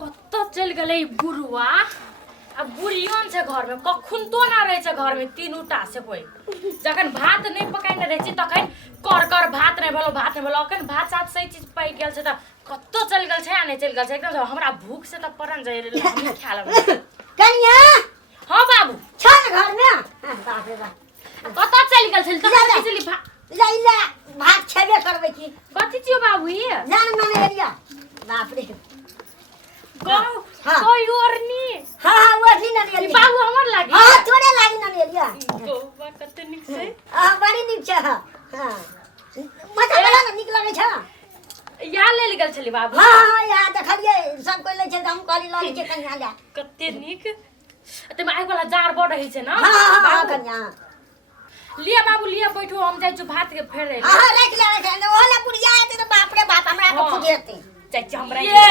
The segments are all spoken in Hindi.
कत्तो चल गले बुढ़वा अब बुढ़ियों से घर में कखुन तो ना रहे छे घर में तीन उटा से कोई जखन भात नहीं पकाइन रहे छी तखन कर भात नहीं भेलो अखन भात साथ सही चीज पाइ गेल छे त कत्तो चल गेल छे आ नहीं चल गेल छे एकदम हमरा भूख से त परन जाय रे ख्याल कनिया हां बाबू छ घर में बाप रे बाप कत्तो चल गेल छे त चली लैला भात छेबे करबै की कथि छियो बाबू ये जान माने एरिया बाप रे कोई और नहीं हां ओठी न एरिया बाबू हमर लागी हां थोड़े लागी न एरिया तो बा कते निक से बड़ी निक छ हां मजा बड़ा न निक लागे छ या ले गेल छली बाबू हां या देखलिए सब कोई ले छ हम कहली ल के कन्या ले कते निक ते में आइ वाला जार बड़ रही छे ना हां कन्या लिया बाबू लिया बैठो हम जाय छु भात के फेरे हां रख ले ओला बुढ़िया आते तो बाप रे बाप हमरा को फुटेते चाचा हमरा ये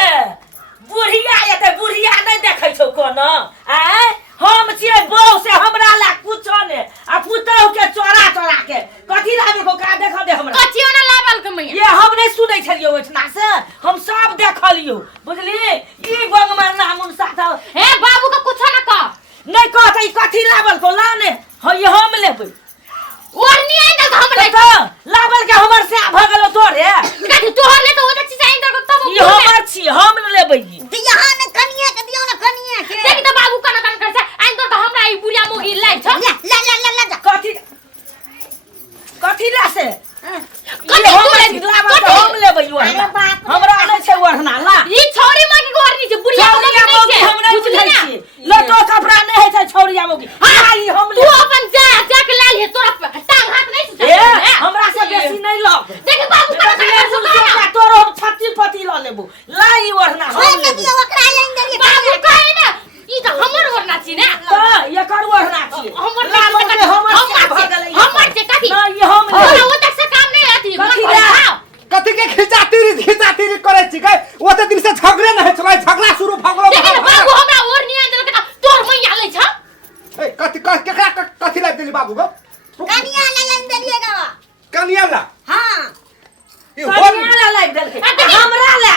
बुढ़िया एते बुढ़िया नहीं देखै छौ कोनो आय हम छियै बौ से हमरा ला कुछो ने आ पुतौ के चोरा के कथि लागे को का देख दे हमरा कथियो ना लावल के मैया ये हम नहीं सुनै छलियो ओठना से हम सब देखलियो बुझली ई बंगमर नामुन साथ हे बाबू का कुछो ना कह नहीं कहतै कथि लावल को लाने ये हम लेबै और नहीं आई त हम ले तो लावल के हमर से भगलो तोरे कथि तोहर ले तो ओते चीज आई त तब ये हमर छी हम लेबै तो यहाँ ने कन्या के दियो ना कन्या के देख त बाबू कना कन कर छै आई त हमरा ई बुढ़िया मोगी लाई छ ला कथि ला से कथि हम लेबै हमरा नै छै ओढ़ना ला ई छोरी मोगी के ओढ़नी छै बुढ़िया मोगी हम नै बुझै छी लटो कपड़ा नै है छै छोरिया मोगी हां ई हम तू अपन जा के ला ले तोरा टांग हाथ नै छै ए हमरा से बेसी नै लग देख बाबू कना कन तोरो छत्ती पति ल लेबो ला ई ओढ़ना हम के दियो ओकरा लेन दे बाबू कहे ना ई त हमर ओढ़ना छी ना त एकर ओढ़ना छी हमर हमर से कथि ना ई हम तोरा ओते से काम नै आती कथि के खिचातीरी करे छी गए ओते दिन से झगड़े न है चलै झगड़ा शुरू भगलो देख बाबू हमरा और नहीं आंदर के तोर मैया ले छ ए कथि केकरा कथि ला देली बाबू गो कन्या लेन देलिएगा कन्या ला हां ई कन्या ला लाग देल के हमरा ला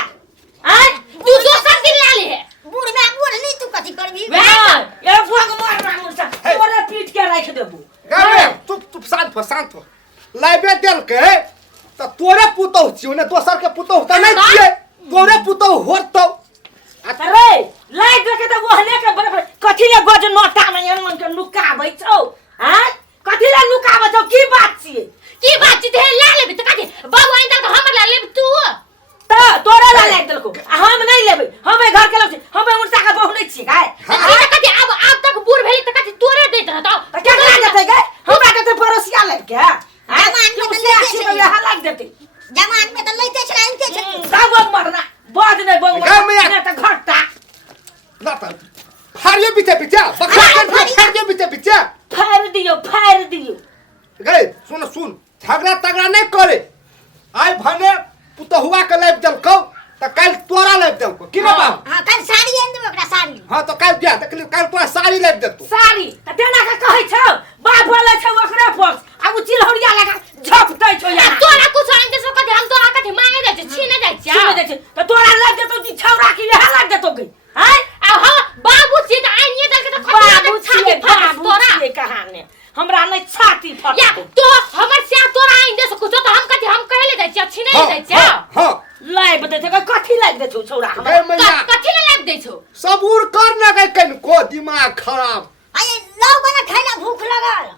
आय तू दोसर दिन ला ले बूढ़ में बूढ़ नहीं तू कथि करबी ए भग मार मार सा तोरे पीट के राख देबो गामे चुप शांत हो लाइबे देल के त तोरे पुतौ छियो ने दोसर के पुतौ त नै छिए तोरे पुतौ होतौ अरे लाइक देखे त ओहले के बराबर कथि ले गज नोटा में एमन के लुकाबै छौ हैं कथि ले लुकाबै छौ की बात छी हे ला लेबी त कथि बाबू आई त हमर ला लेबी तू त तोरा ला लाग देलको हम नहीं लेबै हमे घर के लोग छी हमे उनसा का बहु नहीं छी गाय कथि अब तक बूढ़ भेली त कथि तोरे देत रहत त केकरा देतै गाय हमरा के त परोसिया लाग के जवान में से अच्छी में यहां लाग देतै जवान में तो लइते छला इनके छ सब मरना बाद नहीं बंग ने त घटता ना त हारियो बिते बखरा के हारियो बिते फाड़ दियो गए सुन झगड़ा तगड़ा नहीं करे आइ भने पुतहुआ के लाइब देलको त काल तोरा लाइब देलको कि ना बाप हां कल साड़ी एन देबो ओकरा साड़ी हां तो काल बियाह देखली काल तोरा साड़ी लाइब देतो साड़ी त तेना का कहै छौ बाप बोले छौ ओकरे पर आ उ चिलहौरिया लगा झपतै छौ या तोरा कुछ आई त कथि हम तोरा कथि मांगे जाय छी छीने जाय छी छीने जाय छी त तोरा लाग देतो जी छौरा की यहां लाग देतो गई हैं आ हां बाबू छी त आई नहीं दल के त बाबू छाती फाड़ तोरा ये कहानी हमरा नहीं छाती फट या तो हमर से तोरा आई दे कुछ तो हम कथि हम कहले जाय छी छीने जाय छी हां लाइब देते कथि लाग देतो छौरा गए मैया कथि ले लाग दै छौ सबूर कर न गए कन को दिमाग खराब अरे लोग बना खाइला भूख लगल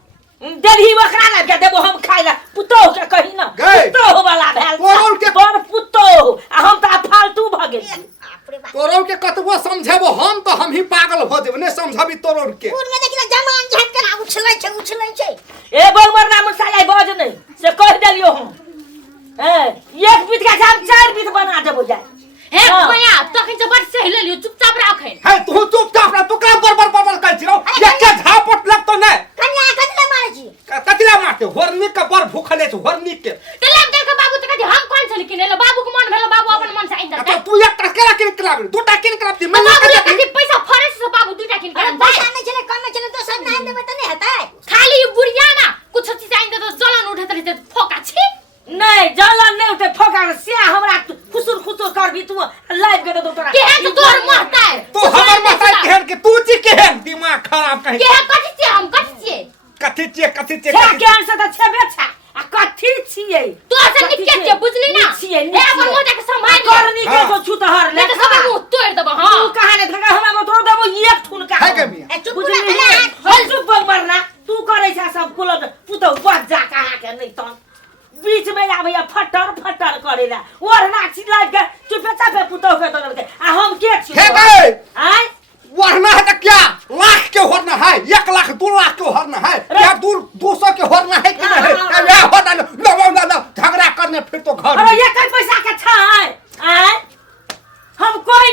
देलही ओकरा ना के देबो हम खाइला पुतौ के कहि न पुतौ वाला भेल तोरल के पर पुतौ आ हम त फालतू भ गेल तोरल के कतबो समझेबो हम तो हम ही पागल भ देब ने समझबी तोरल के पूर में देखला जमान झट के उछलै छै ए बंगमर नाम साया बज नहीं से कह देलियो हम एक बीत के हम 4 बीत बना देबो जाय हे भैया तखन से बड़ सही ले लियो चुपचाप राखै है तू चुपचाप रह तू का बरबर कर छिरो एक के झापट लगतो ने कन्या कतले मारे छी कतला मारते होरनी के बर भूखले छ होरनी के ते लाग दे के बाबू त कथि हम कोन छली किने लो बाबू के मन भेलो बाबू अपन मन से आई दे तो तू एक टकेला किन कराबी दू टा किन कराबी मैं बाबू कथि पैसा फरे से बाबू दुटा किन अरे कर पैसा नहीं चले कम में चले तो सब नहीं देबे त नहीं हेतै खाली बुढ़िया ना कुछ चीज आई दे तो जलन उठत रही फोका छी नहीं जलन नहीं उठे फोका से हमरा खुसुर करबी तू लाइव के दो तोरा के है तो तोर मां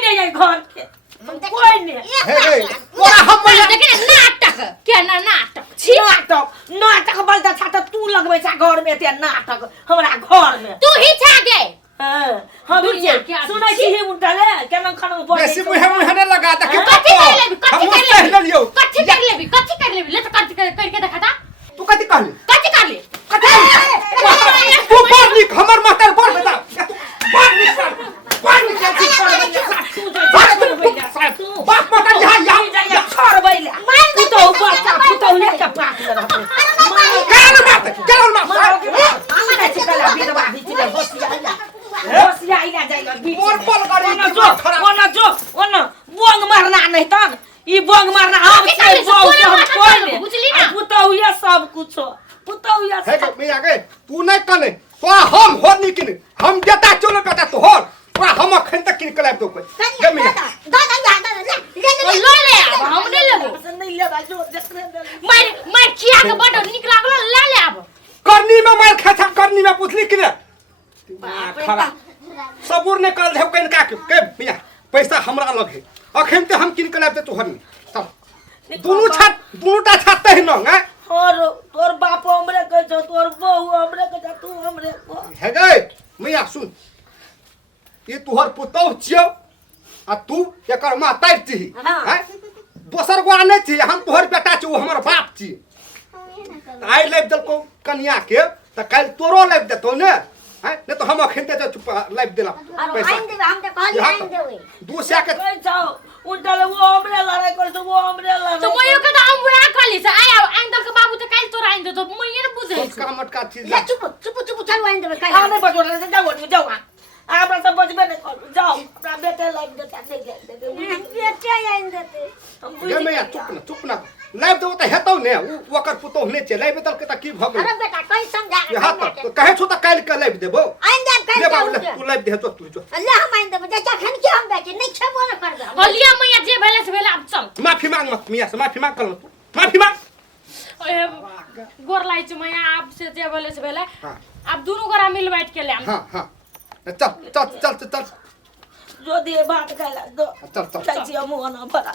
नहीं है घर के कोई नहीं हे तोरा हम मैया देखे ना नाटक क्या ना नाटक छी नाटक नाटक बलदा था तो तू लगबै छा घर में ते नाटक हमरा घर में तू ही छा गे हम दुनिया के आदमी सुनै छी ही उठले केना खाना बोल बेसी मुहे ने लगा दे के कथि कर लेबी कथि कर लेबी लियो कथि कर लेबी ले तो करके देखा था तू कथि कहली कथि कर ले तू बात नहीं हमर मास्टर बोल बता बात नहीं बात मत यहाँ यहाँ छोड़ बैला तू तो बच्चा तू तो लेके पाक ले रहते केन मार आना चिकला बिरवा बिचले होसिया इला जाइला बीच मोर पल गाड़ी ओना बोंग मारना नहीं तन ई बोंग मारना हम से बोंग के हम कोई नहीं बुझली ना पुतौ ये सब कुछ पुतौ ये है के मैं आगे तू नहीं कने तो हम हो नहीं किने हम देता चलो बेटा तो हो पूरा हम अखन तक किन कलाब तो कोई दादा दादा लो ले अब हम नहीं लेबो नहीं ले बाजू जकरे मैं खिया के बड़ निक लागलो ले ले अब करनी में मार खा था करनी में पूछली किने खरा सबूर ने कर देव कन का के मिया पैसा हमरा लग है अखन ते हम किन कलाब तो हन चल दोनों छाते ही न है और तोर बाप हमरे कह छो तोर बहू हमरे कह तू हमरे को है गए मिया सुन ये तुहर पुतौ छियो आ तू एकर मातार छी हैं दोसर गो आने छी हम तुहर बेटा छी वो हमर बाप छी आई लाइव दलको कन्या के त काल तोरो लाइव देतो ने हैं ने तो हम अखन ते चुप लाइव देला पैसा आइन देबे हम त कहली आइन देबे दू से के कह छो उल्टा वो हमरे लड़ाई कर तो वो हमरे लड़ाई तो मयो के हम बुरा खाली से आया अंकल के बाबू त काल तोरा आइन दे तो मयो ने बुझे उसका मटका चीज ले चुप चल आइन देबे काल आने बजो रे जाओ हमरा सब बजबे नहीं कर जाओ अपना बेटे लाइव देता नहीं दे बेटे आइन देते गे मैया चुप ना लाइव तो हेतौ ने ओकर पुतौ ने छै लाइव दल के त की भ अरे गेल बेटा कहीं समझा ये हाथ तो कहे छो त काल के लाइव देबो आइन दे ले कहीं बाबू जाऊ तू लाइव दे तो तू जो अल्लाह हम आइन देबे जखन के हम बेटे नहीं छबो न कर दे हलिया मैया जे भेले से भेले अब चल माफी मांग मत मिया से माफी मांग कर तू माफी मांग गोर लाई छ मैया अब से जे भेले से भेले हां अब दोनों गोरा मिल बैठ के ले हां चल जो दिए बात कहला दो चल चल मुंह ना भरा